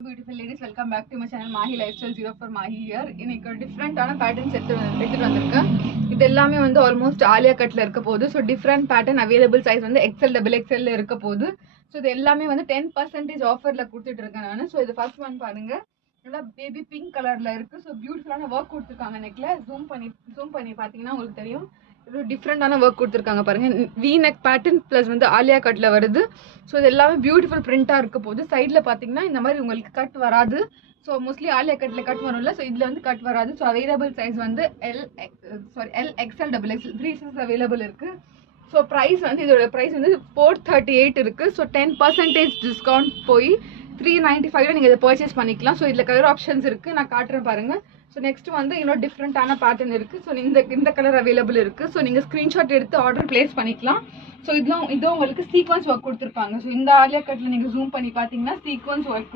Beautiful ladies, welcome back to my channel Mahi Lifestyle 0 for Mahi here. இன்னைக்கு டிஃப்ரெண்டான patterns எடுத்துட்டு வந்திருக்கேன். இது எல்லாமே வந்து ஆல்மோஸ்ட் ஆலியா கட்ல இருக்க போகுது. So different pattern available size வந்து XL XXL இருக்க போகுது. ஸோ இது எல்லாமே வந்து 10% ஆஃபர்ல கொடுத்துட்டு இருக்கேன் நான். ஸோ இது ஃபர்ஸ்ட் ஒன் பாருங்க, நல்லா பேபி பிங்க் கலர்ல இருக்கு. ஸோ பியூட்டிஃபுல்லான ஒர்க் கொடுத்துருக்காங்க நெக்ல. ஜூம் பண்ணி பார்த்தீங்கன்னா உங்களுக்கு தெரியும். இது டிஃப்ரெண்டான ஒர்க் கொடுத்துருக்காங்க பாருங்க. வி நெக் பேட்டர்ன் பிளஸ் வந்து ஆலியா கட்ல வருது. ஸோ இது எல்லாமே பியூட்டிஃபுல் பிரிண்டாக இருக்க போது. சைடில் பார்த்தீங்கன்னா இந்த மாதிரி உங்களுக்கு கட் வராது. ஸோ மோஸ்ட்லி ஆலியா கட்டில் கட் வரும்ல, ஸோ இதில் வந்து கட் வராது. ஸோ அவைலபிள் சைஸ் வந்து L XL XXL 3 size available இருக்குது. ஸோ ப்ரைஸ் வந்து இதோட ப்ரைஸ் வந்து 438 இருக்குது. ஸோ 10% டிஸ்கவுண்ட் போய் 395 நீங்கள் இதை பர்ச்சேஸ் பண்ணிக்கலாம். ஸோ இதில் கலர் ஆப்ஷன்ஸ் இருக்குது, நான் காட்டுறேன் பாருங்கள். ஸோ நெக்ஸ்ட் வந்து இன்னும் டிஃப்ரெண்டான பேட்டர்ன் இருக்குது. ஸோ இந்த கலர் அவைலபிள் இருக்குது. ஸோ நீங்கள் ஸ்க்ரீன்ஷாட் எடுத்து ஆர்டர் பிளேஸ் பண்ணிக்கலாம். ஸோ இதுவும் உங்களுக்கு சீக்வன்ஸ் ஒர்க் கொடுத்துருப்பாங்க. ஸோ இந்த ஆலியா கட்டில் நீங்கள் ஜூம் பண்ணி பார்த்தீங்கன்னா சீக்வன்ஸ் ஒர்க்